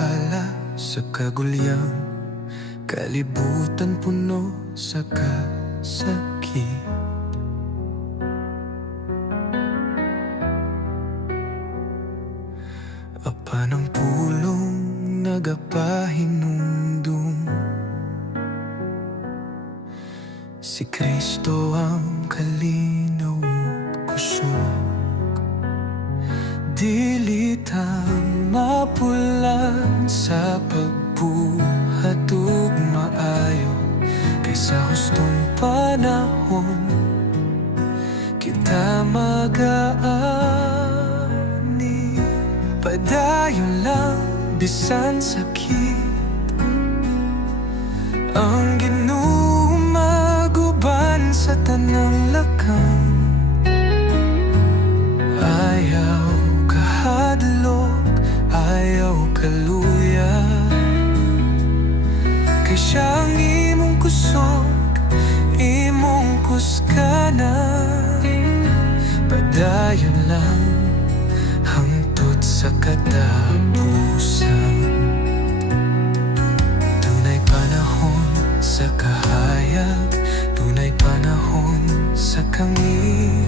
bahala sa kagulyang kalibutan puno sa kasakit. Apa ng pulong nagapahinumdum, si Kristo ang kalinaw kusog. Dilitang mapulan sa pagbuhat ug maayo, kaysa hustong panahon kita mag-aani. Padayon lang bisan sakit, ang Ginoo maguban sa tanang lakang. Ayaw kahadlok, ayaw kaluya, kay siya ang imong kusog, imong kuskanan. Padayon lang hangtod sa katapusan. Tunay panahon sa kahayag, tunay panahon sa kangingin.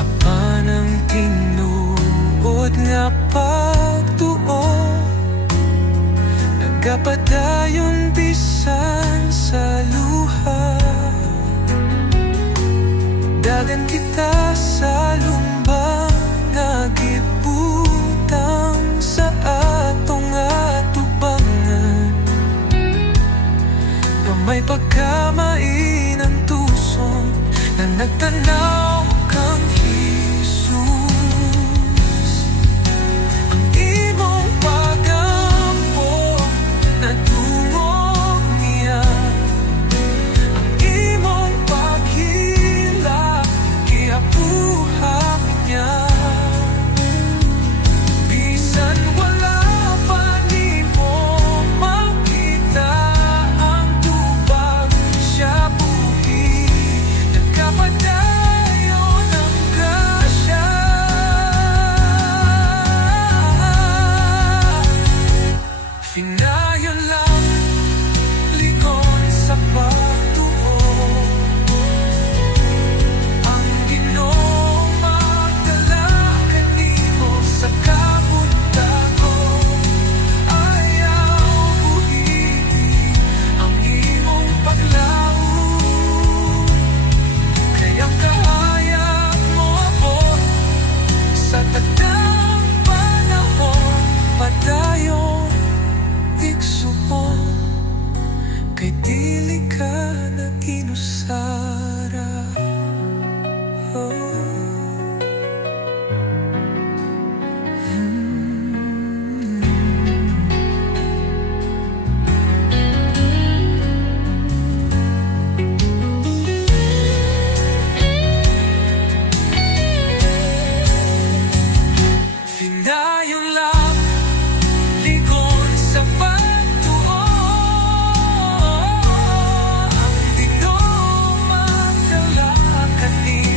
Apan ang tinuod nga pagtuo, nagapadayon bisan sa luha. Dagan kita sa lumbang nga gibutang sa atong atubangan, na may pagkamainang tuson na nagtanaw